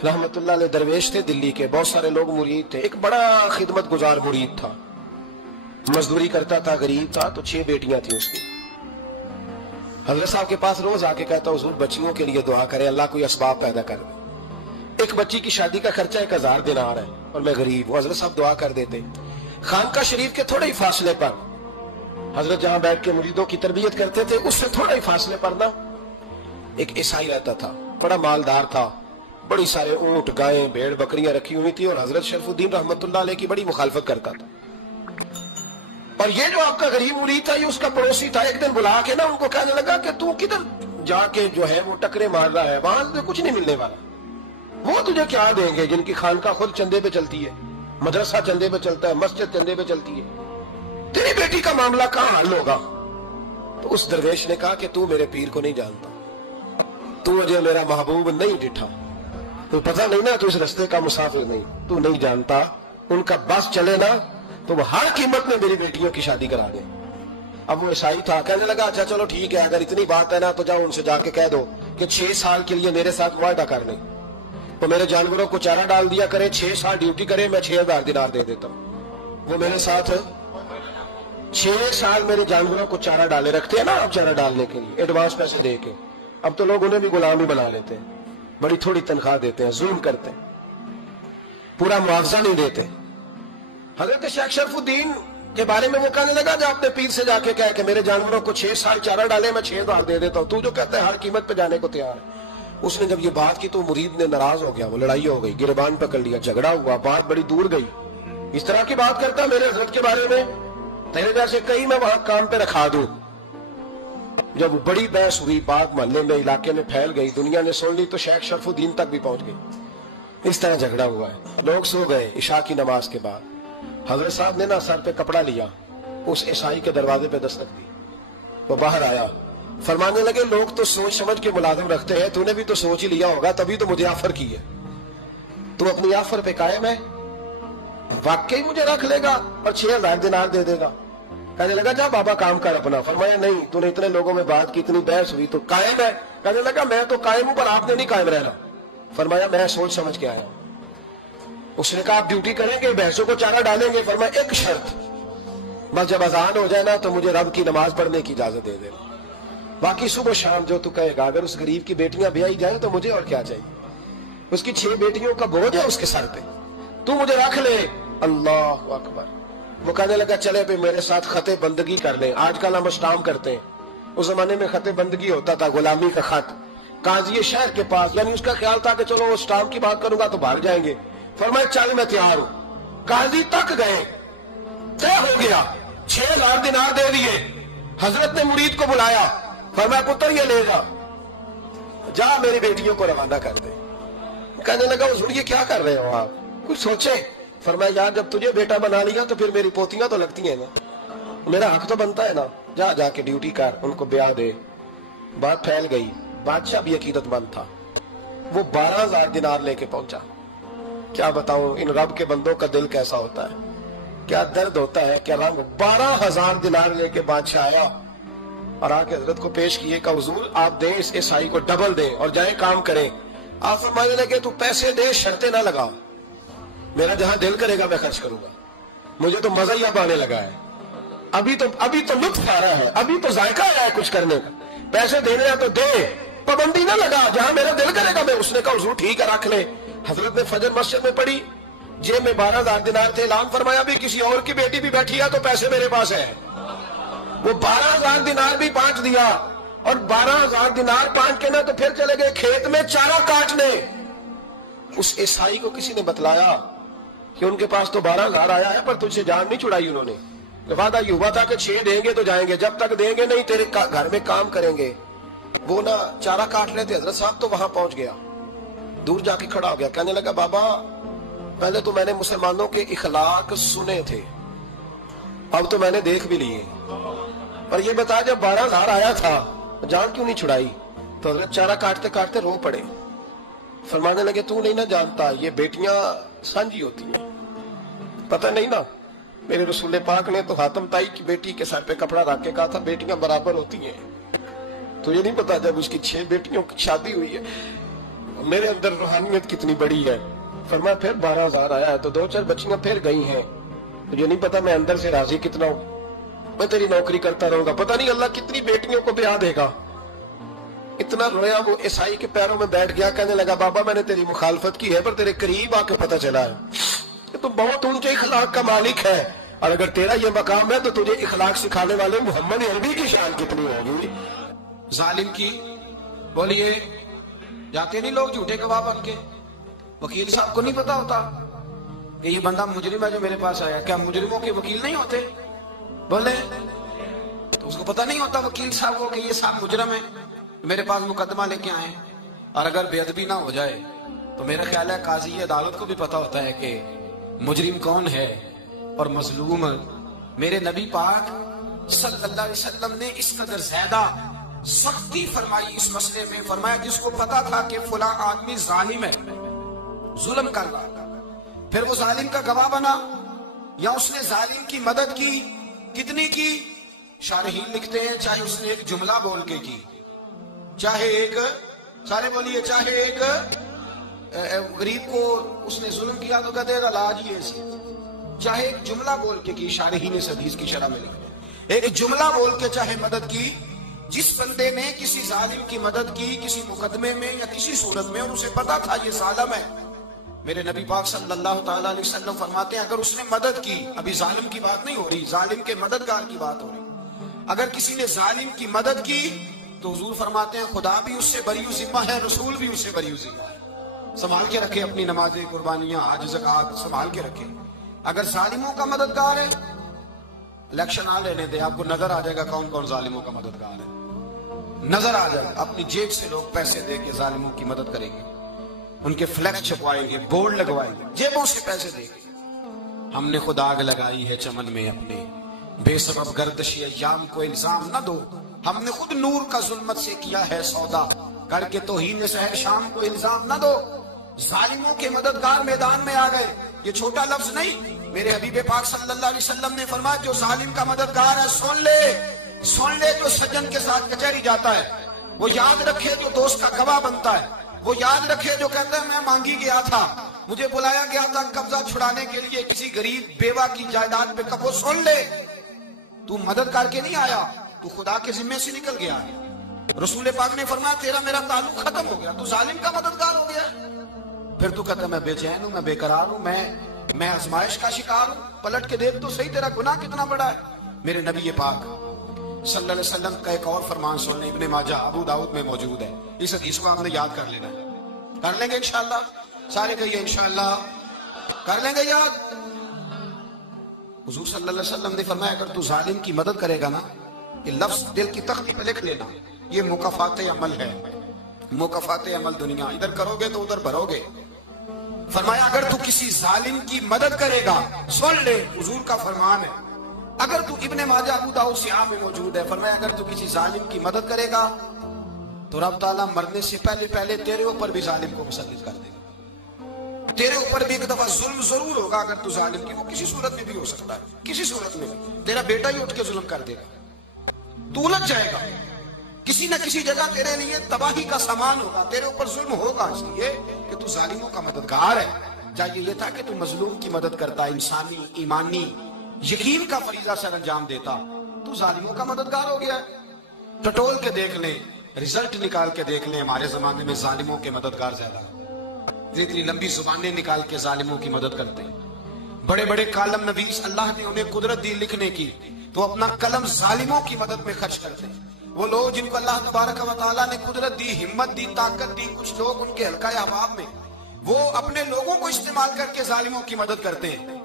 रहमतुल्लाह अलैह दरवेश थे दिल्ली के, बहुत सारे लोग मुरीद थे। एक बड़ा खिदमत गुजार मुरीद था, मजदूरी करता था, गरीब था, तो 6 बेटियां थी उसकी। हजरत साहब के पास रोज आके कहता, हुजूर बच्चियों के लिए दुआ करें, अल्लाह कोई असबाब पैदा कर दे। एक बच्ची की शादी का खर्चा 1000 दिनार है और मैं गरीब हूं। हजरत साहब दुआ कर देते। खानका शरीफ के थोड़े ही फासले पर, हजरत जहां बैठ के मुरीदों की तरबियत करते थे, उससे थोड़ा ही फासले पर ना एक ईसाई रहता था, बड़ा मालदार था, बड़ी सारे ऊंट, गायें, भेड़, बकरियां रखी हुई थी, और हजरत शरफुद्दीन रहमतुल्लाह अलैह की बड़ी मुखालफत करता था। और ये जो आपका गरीब मुरीद था, ये उसका पड़ोसी था। एक दिन बुला के ना उनको कहने लगा कि तू किधर जाके जो है वो टकरे मार रहा है, वहां से कुछ नहीं मिलने वाला। वो तुझे क्या देंगे जिनकी खानका खुद चंदे पे चलती है, मदरसा चंदे पे चलता है, मस्जिद चंदे पे चलती है, तेरी बेटी का मामला कहां हल होगा? तो उस दरवेश ने कहा कि तू मेरे पीर को नहीं जानता, तू मुझे मेरा महबूब नहीं डिठा, तो पता नहीं ना, तू इस रस्ते का मुसाफिर नहीं, तू नहीं जानता। उनका बस चले ना तो वो हर कीमत में मेरी बेटियों की शादी करा दे। अब वो ईसाई था, कहने लगा अच्छा चलो ठीक है, अगर इतनी बात है ना तो जाओ उनसे जाके कह दो कि 6 साल के लिए मेरे साथ वादा कर ले, तो मेरे जानवरों को चारा डाल दिया करे, 6 साल ड्यूटी करे, मैं 6000 दिनार दे देता हूँ। वो मेरे साथ 6 साल मेरे जानवरों को चारा डाले रखते हैं ना, अब चारा डालने के लिए एडवांस पैसे दे के। अब तो लोग उन्हें भी गुलाम ही बना लेते हैं, बड़ी थोड़ी तनख्वाह देते हैं, जुल्म करते हैं, पूरा मुआवजा नहीं देते। हजरत शेख शरफुद्दीन के बारे में वो कहने लगा, जब अपने पीर से जाके कह के मेरे जानवरों को 6 साल चारा डाले, मैं 6000 दे देता हूँ, तू जो कहता है हर कीमत पे जाने को तैयार है। उसने जब ये बात की तो मुरीद ने नाराज हो गया, वो लड़ाई हो गई, गिरबान पकड़ लिया, झगड़ा हुआ, बात बड़ी दूर गई। इस तरह की बात करता मेरे हजरत के बारे में, तेरे जैसे कई मैं वहां काम पे रखा दूं। जब बड़ी बहस हुई, बात मोहल्ले में, इलाके में फैल गई, दुनिया ने सुन ली, तो शेख शरफुद्दीन तक भी पहुंच गई। इस तरह झगड़ा हुआ है। लोग सो गए इशा की नमाज के बाद। हजरत साहब ने ना सर पे कपड़ा लिया, उस ईसाई के दरवाजे पे दस्तक दी, वो बाहर आया, फरमाने लगे लोग तो सोच समझ के मुलाजिम रखते हैं, तूने भी तो सोच ही लिया होगा, तभी तो मुझे ऑफर की है। तू अपनी ऑफर पे कायम है, वाकई मुझे रख लेगा और 6000 दिनार दे देगा? कहने लगा जा बाबा काम कर अपना। फरमाया नहीं, तूने इतने लोगों में बात की, इतनी बहस हुई, तो कायम है? कहने लगा मैं तो कायम हूं, पर आपने नहीं कायम रहना। फरमाया मैं सोच समझ के आया हूं। उसने कहा आप ड्यूटी करेंगे, भैंसों को चारा डालेंगे? फरमाया एक शर्त, बस जब अजान हो जाए ना तो मुझे रब की नमाज पढ़ने की इजाजत दे देना, बाकी सुबह शाम जो तू कहेगा। अगर उस गरीब की बेटियां ब्याही जाए तो मुझे और क्या चाहिए? उसकी 6 बेटियों का बोझ है उसके सर पे, तू मुझे रख ले। अल्लाह अकबर। वो कहने लगा चले पे मेरे साथ खते बंदगी कर ले। आजकल हम स्टाम्प करते हैं, उस जमाने में खते बंदगी होता था, गुलामी का खत, काजी शहर के पास। यानी उसका ख्याल था कि चलो स्टाम्प की बात करूंगा तो भाग जाएंगे। फरमाया चल मैं तैयार हूं। काजी तक गए, तय हो गया, 6000 दिनार दे दिए। हजरत ने मुरीद को बुलाया, फरमाया पुत्र ये ले जा मेरी बेटियों को रवाना कर दे। कहने लगा हुजूर ये क्या कर रहे हो आप, कुछ सोचे? फरमाया यार जब तुझे बेटा बना लिया तो फिर मेरी पोतियां तो लगती हैं ना, मेरा हक तो बनता है ना, जा जाके ड्यूटी कर, उनको ब्याह दे। बात फैल गई। बादशाह भी अकीदतमंद था, वो 12000 दिनार लेके पहुंचा। क्या बताऊं इन रब के बंदों का दिल कैसा होता है, क्या दर्द होता है, क्या रंग। 12000 दिनार लेके बादशाह आया और आके हजरत को पेश किए का हुजूर आप दें इस ईसाई को डबल दें और जाए काम करें। आप फरमाने लगे तू पैसे दे, शर्तें ना लगा, मेरा जहां दिल करेगा मैं खर्च करूंगा। मुझे तो मजा ही अब आने लगा है, अभी तो लुत्फ आ रहा है, अभी तो जायका आया है कुछ करने का। पैसे देने हैं तो दे, पाबंदी ना लगा, जहां मेरा दिल करेगा मैं। उसने कहा हुजूर ठीक है रख ले। हजरत ने फजर मस्जिद में पढ़ी, जेब में 12000 दिनार थे, ऐलान फरमाया भी किसी और की बेटी भी बैठी है तो पैसे मेरे पास है। वो 12000 दिनार भी बांट दिया, और 12000 दिनार बांट के ना तो फिर चले गए खेत में चारा काटने। उस ईसाई को किसी ने बतलाया कि उनके पास तो 12000 आया है, पर तुझसे जान नहीं छुड़ाई उन्होंने। वादा ये हुआ था कि 6 देंगे तो जाएंगे, जब तक देंगे नहीं तेरे घर में काम करेंगे। वो ना चारा काट रहे थे, हजरत साहब तो वहां पहुंच गया, दूर जाके खड़ा हो गया। कहने लगा बाबा पहले तो मैंने मुसलमानों के इखलाक सुने थे, अब तो मैंने देख भी लिए, पर ये बता जब 12000 आया था जान क्यों नहीं छुड़ाई? तो हजरत चारा काटते काटते रो पड़े। फरमाने लगे तू नहीं ना जानता, ये बेटियां सांझी होती हैं, पता नहीं ना। मेरे रसूल पाक ने तो हातम ताई की बेटी के सर पे कपड़ा रख के कहा था बेटियां बराबर होती हैं। तुझे नहीं पता जब उसकी 6 बेटियों की शादी हुई है, میرے اندر روحانیت کتنی بڑی ہے. فرمایا پھر 12,000 آیا ہے تو 2-4 بچیاں پھر گئی ہیں. مجھے نہیں پتا میں اندر سے راضی کتنا ہوں. میں تیری نوکری کرتا رہوں گا, پتہ نہیں اللہ کتنی بیٹیوں کو بیاہ دے گا. اتنا رویا وہ عیسائی کے پیروں میں بیٹھ گیا, کہنے لگا بابا میں نے تیری مخالفت کی ہے پر تیرے قریب آ کے پتہ چلا ہے کہ تو بہت اونچے اخلاق کا مالک ہے, اور اگر تیرا یہ مقام ہے تو تجھے اخلاق سکھانے والے محمد عربی کی شان کتنی ہوگی. ظالم کی بولیے جاتے نہیں لوگ جھوٹے گواہ بن کے. وکیل صاحب کو نہیں پتا ہوتا کہ یہ بندہ مجرم ہے جو میرے پاس آیا. کیا مجرموں کے وکیل نہیں ہوتے؟ بولے تو اس کو پتا نہیں ہوتا وکیل صاحب کو کہ یہ صاحب مجرم ہے, میرے پاس مقدمہ لے کے آئے. اور اگر بے ادبی نہ ہو جائے تو میرا خیال ہے قاضی عدالت کو بھی پتا ہوتا ہے کہ مجرم کون ہے اور مظلوم. میرے نبی پاک صلی اللہ علیہ وسلم نے اس قدر زیادہ سختی فرمائی اس مسئلے میں. فرمایا جس کو پتا تھا کہ فلاں آدمی ظالم ہے, ظلم کر رہا, پھر وہ ظالم کا گواہ بنا یا اس نے ظالم کی مدد کی, کتنی کی؟ شارحین لکھتے ہیں چاہے اس نے ایک جملہ بول کے کی, چاہے ایک, سارے بولیے, چاہے ایک غریب کو اس نے ظلم کیا تو کہتے گا لاج ہی ایسی, چاہے ایک جملہ بول کے کی. شارحین اس حدیث کی شرح میں لکھتے ہیں ایک جملہ بول کے چاہے مدد کی. جس بندے نے کسی ظالم کی مدد کی کسی مقدمے میں یا کسی صورت میں اور اسے پتا تھا یہ ظالم ہے, میرے نبی پاک صلی اللہ تعالیٰ علیہ وسلم فرماتے ہیں اگر اس نے مدد کی, ابھی ظالم کی بات نہیں ہو رہی, ظالم کے مددگار کی بات ہو رہی, اگر کسی نے ظالم کی مدد کی تو حضور فرماتے ہیں خدا بھی اس سے بری و ذمہ ہے, رسول بھی اس سے بری و ذمہ ہے. سنبھال کے رکھے اپنی نمازیں, قربانیاں, حج, زکات سنبھال کے رکھے. اگر ظالموں کا مددگار ہے, الیکشن آ لینے دے, آپ کو نظر آ جائے گا کون کون ظالموں کا مددگار ہے, نظر آ جائے گا. اپنی جیب سے لوگ پیسے دے کے ظالموں کی مدد کریں گے, ان کے فلیکس چھپوائیں گے, بورڈ لگوائیں گے, جیبوں سے پیسے دے گے. ہم نے خود آگ لگائی ہے چمن میں اپنے, بے سبب گردش ایام کو الزام نہ دو, ہم نے خود نور کا ظلمت سے کیا ہے سودا, کر کے توہین سحر شام کو الزام نہ دو. ظالموں کے مددگار میدان میں آ گئے, یہ چھوٹا لفظ نہیں. میرے حبیب پاک صلی اللہ علیہ وسلم نے فرمایا جو ظالم کا مددگار ہے سن لے, سن لے, جو سجن کے ساتھ کچہری جاتا ہے وہ یاد رکھے, جو دوست کا گواہ بنتا ہے وہ یاد رکھے, جو کہتا ہے میں مانگی گیا تھا, مجھے بلایا گیا تھا قبضہ چھڑانے کے لیے کسی غریب بیوہ کی جائیداد پہ, کب وہ سن لے تو مدد کر کے نہیں آیا, تو خدا کے ذمے سے نکل گیا ہے. رسول پاک نے فرمایا تیرا میرا تعلق ختم ہو گیا, تو ظالم کا مددگار ہو گیا. پھر تو کہتا ہے میں بے چین ہوں, میں بے قرار ہوں, میں آزمائش کا شکار ہوں. پلٹ کے دیکھ تو صحیح تیرا گناہ کتنا بڑا ہے. میرے نبی پاک صلی اللہ علیہ وسلم کا ایک اور فرمان سن لیں, ابن ماجہ ابو داؤد میں موجود ہے. اس حدیث کو آپ نے یاد کر لینا ہے, کر لیں گے انشاءاللہ, سارے کہیے انشاءاللہ کر لیں گے یاد. حضور صلی اللہ علیہ وسلم نے فرمایا اگر تو ظالم کی مدد کرے گا نا, یہ لفظ دل کی تختی پہ لکھ لینا, یہ مکافات عمل ہے, مکافات عمل دنیا, ادھر کرو گے تو ادھر بھرو گے. فرمایا اگر تو کسی ظالم کی مدد کرے گا, سن لے حضور کا فرمان ہے, اگر تو ابن ماجہ ابو داؤد سیاہ میں موجود ہے, فرمایا اگر تو کسی ظالم کی مدد کرے گا تو رب تعالیٰ مرنے سے پہلے تیرے اوپر بھی ظالم کو مسلط کر دے گا. تیرے اوپر بھی ایک دفعہ ظلم ضرور ہوگا اگر تو ظالم کی, وہ کسی صورت میں بھی ہو سکتا ہے, کسی صورت میں تیرا بیٹا ہی اٹھ کے ظلم کر دے گا, تو الجھ جائے گا, کسی نہ کسی جگہ تیرے لیے تباہی کا سامان ہوگا, تیرے اوپر ظلم ہوگا, اس لیے کہ تو ظالموں کا مددگار ہے. چاہیے یہ تھا کہ تو مظلوم کی مدد کرتا, انسانی ایمانی یقین کا فریضہ سر انجام دیتا, تو ظالموں کا مددگار ہو گیا. ٹٹول کے دیکھ لیں, رزلٹ نکال کے دیکھ لیں, ہمارے زمانے میں ظالموں کے مددگار زیادہ, اتنی لمبی زبانیں نکال کے ظالموں کی مدد کرتے ہیں. بڑے بڑے کالم نویس اللہ نے انہیں قدرت دی لکھنے کی, تو اپنا قلم ظالموں کی مدد میں خرچ کرتے ہیں. وہ لوگ جن کو اللہ تبارک و تعالیٰ نے قدرت دی, ہمت دی, طاقت دی, کچھ لوگ ان کے حلقہ احباب میں وہ اپنے لوگوں کو استعمال کر کے ظالموں کی مدد کرتے ہیں,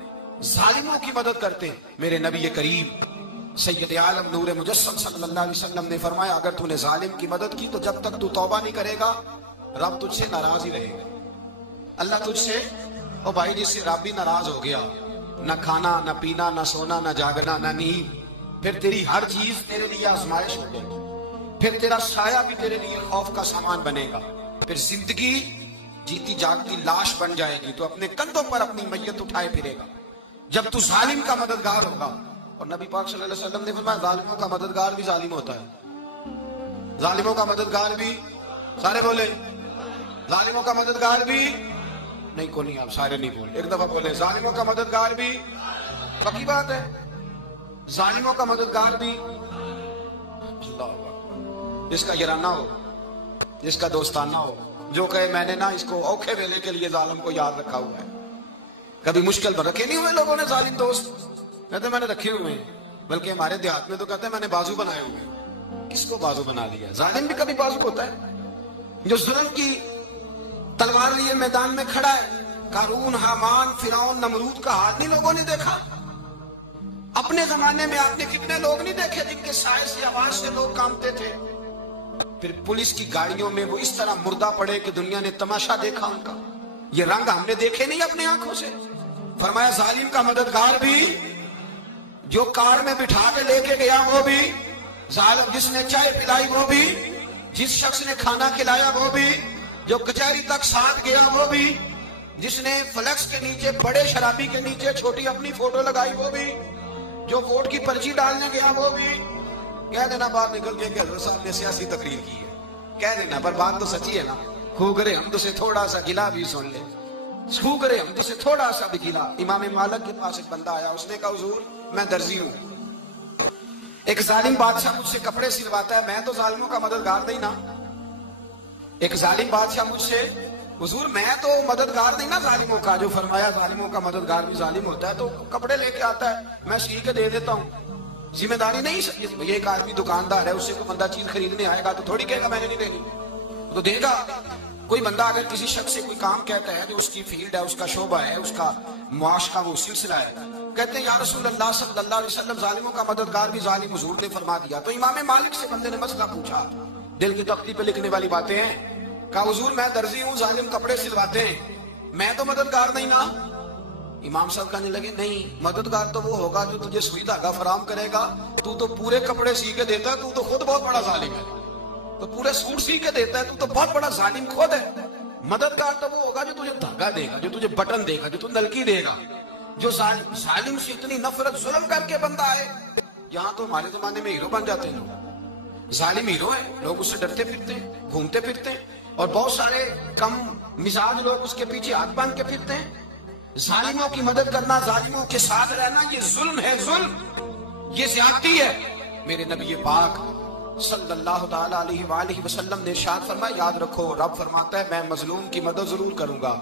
ظالموں کی مدد کرتے ہیں. میرے نبی کریم سید عالم نور مجسم صلی اللہ علیہ وسلم نے فرمایا اگر تو نے ظالم کی مدد کی تو جب تک تو توبہ نہیں کرے گا رب تجھ سے ناراض ہی رہے گا. اللہ تجھ سے, او بھائی جس سے رب بھی ناراض ہو گیا, نہ کھانا نہ پینا نہ سونا نہ جاگنا نہ نیند, پھر تیری ہر چیز تیرے لیے آزمائش ہو گئی, پھر تیرا سایہ بھی تیرے لیے خوف کا سامان بنے گا, پھر زندگی جیتی جاگتی لاش بن جائے گی, تو اپنے کندھوں پر اپنی میت اٹھائے پھرے گا جب تو ظالم کا مددگار ہوگا. اور نبی پاک صلی اللہ علیہ وسلم نے فرمایا ظالموں کا مددگار بھی ظالم ہوتا ہے, ظالموں کا مددگار بھی, سارے بولے जालिमों का मददगार भी नहीं। को नहीं, आप सारे नहीं बोले, एक दफा बोले जालिमों का मददगार भी। पक्की बात है, जालिमों का मददगार भी। अल्लाह, जिसका यराना हो, जिसका दोस्ताना हो, जो कहे मैंने ना इसको औखे वेले के लिए जालिम को याद रखा हुआ है। कभी मुश्किल पर रखे नहीं हुए लोगों ने जालिम दोस्त, कहते मैंने रखे हुए हैं। बल्कि हमारे देहात में तो कहते हैं मैंने बाजू बनाए हुए हैं। किसको बाजू बना लिया? जालिम भी कभी बाजू होता है। जो जुल्म की तलवार लिए मैदान में खड़ा है, कारून, हामान, फिरौन, नमरूद का हाथ नहीं लोगों ने देखा? अपने जमाने में आपने कितने लोग नहीं देखे जिनके साए से, आवाज से लोग कांपते थे? फिर पुलिस की गाड़ियों में वो इस तरह मुर्दा पड़े कि दुनिया ने तमाशा देखा उनका। ये रंग हमने देखे नहीं अपनी आंखों से। फरमाया जालिम का मददगार भी, जो कार में बिठा के लेके गया वो भी, जालिम जिसने चाय पिलाई वो भी, जिस शख्स ने खाना खिलाया वो भी, जो कचहरी तक साथ गया वो भी, जिसने फ्लेक्स के नीचे, बड़े शराबी के नीचे छोटी अपनी फोटो लगाई वो भी, जो वोट की पर्ची डालने गया वो भी। कह देना बाहर निकल के हजरत साहब ने सियासी तकरीर की है, कह देना, पर बात तो सच्ची है ना। खू करे हम तो से थोड़ा सा गिला भी सुन ले, खू करे हम तो से थोड़ा सा भी गिला। इमाम मालिक के पास एक बंदा आया, उसने कहा हुजूर मैं दर्जी हूं, एक जालिम बादशाह मुझसे कपड़े सिलवाता है, मैं तो जालिमों का मददगार नहीं ना। एक जालिम बादशाह मुझसे, हुजूर मैं तो मददगार नहीं ना जालिमों का। जो फरमाया जालिमों का मददगार भी जालिम होता है, तो कपड़े लेके आता है, मैं सी के दे देता हूँ, जिम्मेदारी नहीं। ये एक आदमी दुकानदार है, उससे कोई बंदा चीज खरीदने आएगा तो थोड़ी कहेगा मैंने नहीं देनी, तो देगा। कोई बंदा अगर किसी शख्स से कोई काम कहता है जो उसकी फील्ड है, उसका शोबा है, उसका मुआश का वो सिलसिला है, कहते हैं या रसूल अल्लाह सल्लल्लाहु अलैहि वसल्लम जालिमों का मददगार भी जालिम, हुजूर ने फरमा दिया। तो इमाम मालिक से बंदे ने मसला पूछा, दिल की तख्ती पे लिखने वाली बातें हैं। कहा हुजूर मैं दर्जी हूँ, जालिम कपड़े सिलवाते हैं, मैं तो मददगार नहीं ना। इमाम साहब कहने लगे नहीं, मददगार तो वो होगा जो तुझे सुई धागा फराम करेगा। तू तो पूरे कपड़े सी के देता है, तू तो खुद बहुत बड़ा जालिम है। तो पूरे सूट सी के देता है, तू तो बहुत बड़ा जालिम खुद है। मददगार तो वो होगा जो तुझे धागा देगा, जो तुझे बटन देगा, जो तुझे नलकी देगा। जो जालिम से इतनी नफरत जुल्म करके बंदा है। यहाँ तो हमारे जमाने में हीरो बन जाते हैं लोग, जालिम हीरो है, लोग उससे डरते फिरते हैं, घूमते फिरते हैं, और बहुत सारे कम मिजाज लोग उसके पीछे हाथ बांध के फिरते हैं। जालिमों की मदद करना, जालिमों के साथ रहना, ये जुल्म है, जुल्म, ये ज्यादती है। मेरे नबी पाक सल्लल्लाहु ताला अलैहि वसल्लम ने इरशाद फरमाया, याद रखो रब फरमाता है मैं मजलूम की मदद जरूर करूंगा,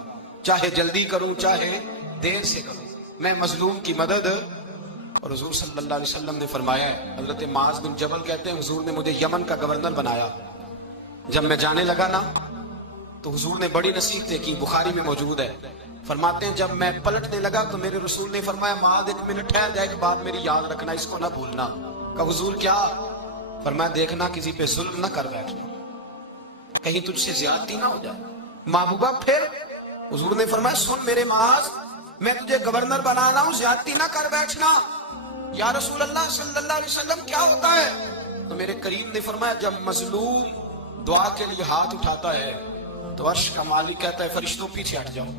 चाहे जल्दी करूं चाहे देर से करूं, मैं मजलूम की मदद। और हुजूर सल्लल्लाहु अलैहि वसल्लम ने फरमाया, हजरत माज बिन जबल कहते हैं हुजूर ने मुझे यमन का गवर्नर बनाया। जब मैं जाने लगा ना तो हुजूर ने बड़ी नसीहतें की, बुखारी में मौजूद है। फरमाते हैं जब मैं पलटने लगा तो मेरे रसूल ने फरमाया माद एक मिनट ठहर जा, एक बात मेरी याद रखना, इसको ना भूलना। कहा हुजूर क्या? फरमाया देखना किसी पे जुल्म ना कर बैठना, कहीं तुझसे ज्यादती ना हो जाए। महबूबा फिर हुजूर ने फरमाया सुन मेरे माज, मैं तुझे गवर्नर बना रहा हूं, ज्यादती ना कर बैठना। या रसूल अल्लाह सल्लल्लाहु अलैहि वसल्लम क्या होता है? तो मेरे करीम ने फरमाया जब मजलूम दुआ के लिए हाथ उठाता है तो अर्श का मालिक कहता है फरिश्तों पीछे हट जाओ।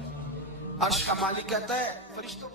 अर्श का मालिक कहता है फरिश्तों